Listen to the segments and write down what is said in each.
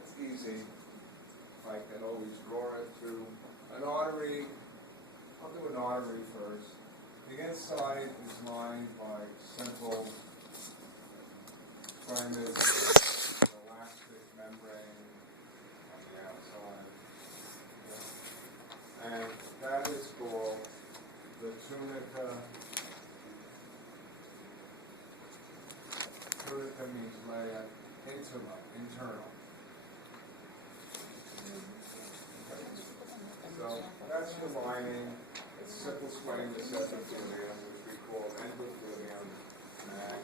That's easy. I can always draw it to an artery. I'll do an artery first. The inside is lined by simple squamous elastic membrane on the outside. And that is called the tunica. Tunica means layer, intima, internal. Okay. So that's your lining. It's simple squamous epithelium, which we call endothelium, and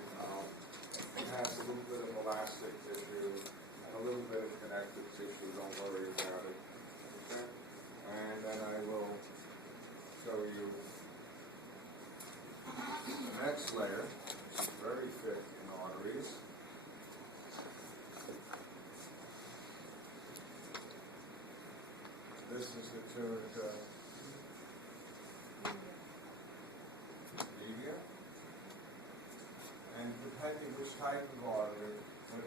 it has a little bit of elastic tissue and a little bit of connective tissue. Don't worry about it. Okay? And then I will show you the next layer, which is very thick in arteries. This is the tunica media. And depending which type of artery,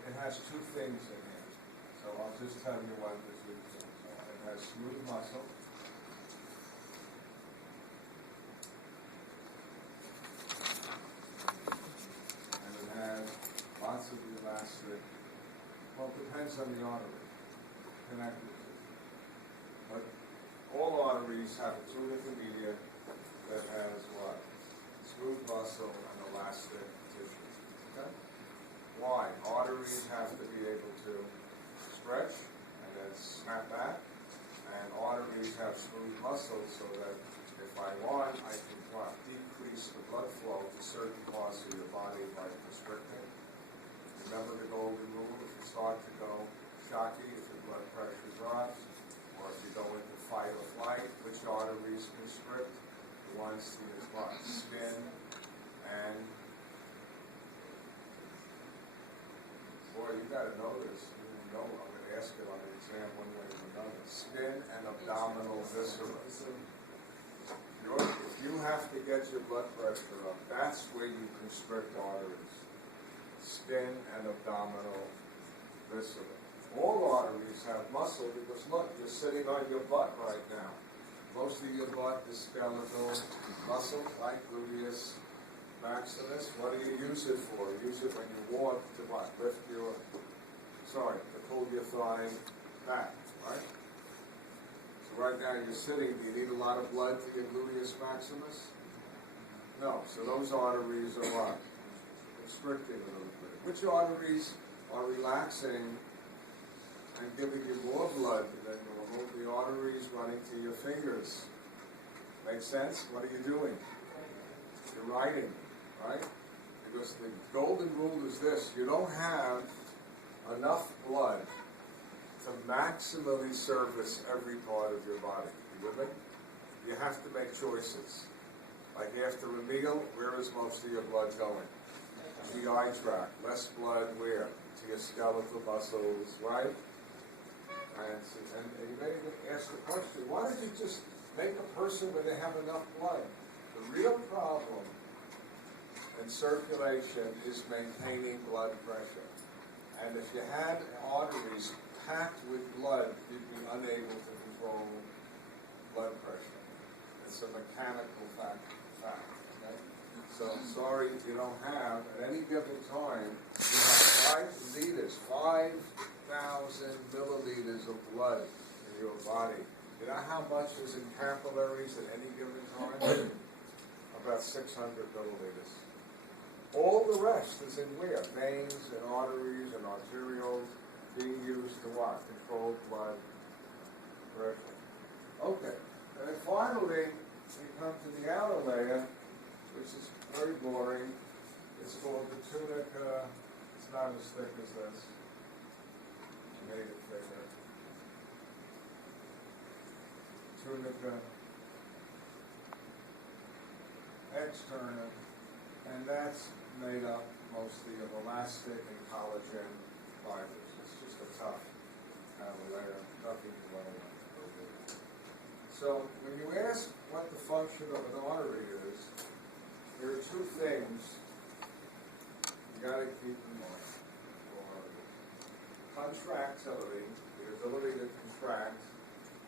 it has two things in it. So I'll just tell you what the two things are. It has smooth muscle. And it has lots of elastic. Well, it depends on the artery connected to it. But all arteries have a tunica media that has what? Smooth muscle and elastic tissue. Okay? Why? Arteries have to be able to stretch and then snap back, and arteries have smooth muscle so that if I want, I can decrease the blood flow to certain parts of your body by constricting. Remember the golden rule: if you start to go shocky, if your blood pressure drops, or if you go into fight or flight, which arteries constrict? The ones in your skin and, boy, you got to know this. You know, I'm going to ask it on the exam one way or another. Skin and abdominal viscera. If you have to get your blood pressure up, that's where you constrict arteries. Skin and abdominal viscera. All arteries have muscle because, look, you're sitting on your butt right now. Most of your butt is skeletal muscle, like gluteus maximus. What do you use it for? You use it when you walk to what? To pull your thigh back, right? So right now you're sitting, do you need a lot of blood to your gluteus maximus? No, so those arteries are what? Constricting a little bit. Which arteries are relaxing and giving you more blood than normal? The arteries running to your fingers. Make sense? What are you doing? You're writing, right? Because the golden rule is this: you don't have enough blood to maximally service every part of your body. You with me? You have to make choices. Like after a meal, where is most of your blood going? GI tract. Less blood where? To your skeletal muscles, right? And you may even ask the question, why don't you just make a person where they have enough blood? The real problem in circulation is maintaining blood pressure. And if you had arteries packed with blood, you'd be unable to control blood pressure. It's a mechanical fact. Okay? So I'm sorry you don't have, at any given time, you have 5 liters, 5,000 milliliters of blood in your body. You know how much is in capillaries at any given time? About 600 milliliters. All the rest is in where? Veins and arteries and arterioles being used to what? Control blood pressure. Okay. And then finally, we come to the outer layer, which is very boring. It's called the tunica. It's not as thick as this. I made it thicker. Tunica externa, and that's made up mostly of elastic and collagen fibers. It's just a tough outer layer, nothing to worry about. So when you ask what the function of an artery is, there are 2 things you got to keep in mind. contractility, the ability to contract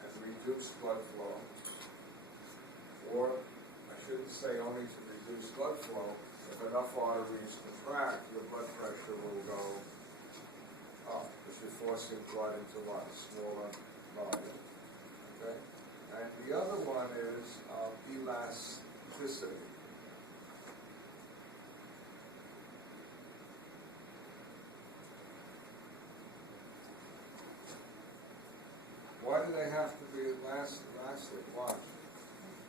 and reduce blood flow, or I shouldn't say only to reduce blood flow, if enough arteries contract, your blood pressure will go up, because you're forcing blood into what? A smaller volume. Okay? And the other one is elasticity. Why do they have to be elastic? Why?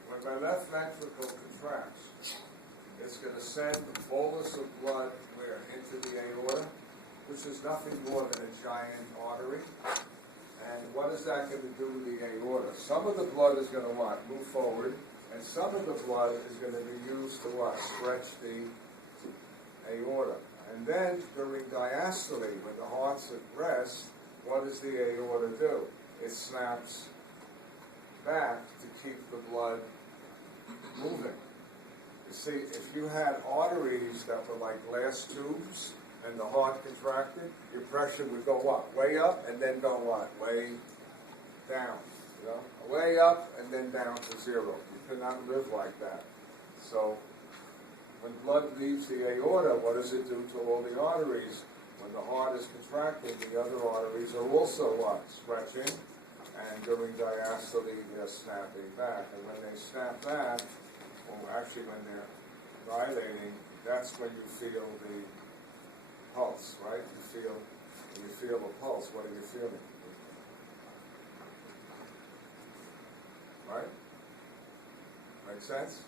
When my left ventricle contracts, it's going to send a bolus of blood where? Into the aorta, which is nothing more than a giant artery. And what is that going to do to the aorta? Some of the blood is going to what? Move forward, and some of the blood is going to be used to what? Stretch the aorta. And then during diastole, when the heart's at rest, what does the aorta do? It snaps back to keep the blood moving. You see, if you had arteries that were like glass tubes and the heart contracted, your pressure would go what? Way up and then go what? Way down. You know? Way up and then down to zero. You could not live like that. So when blood leaves the aorta, what does it do to all the arteries? When the heart is contracted, the other arteries are also what? Stretching. And during diastole, they're snapping back. And when they snap back, well, actually when they're dilating, that's when you feel the pulse, right? When you feel a pulse, what are you feeling? Right? Make sense?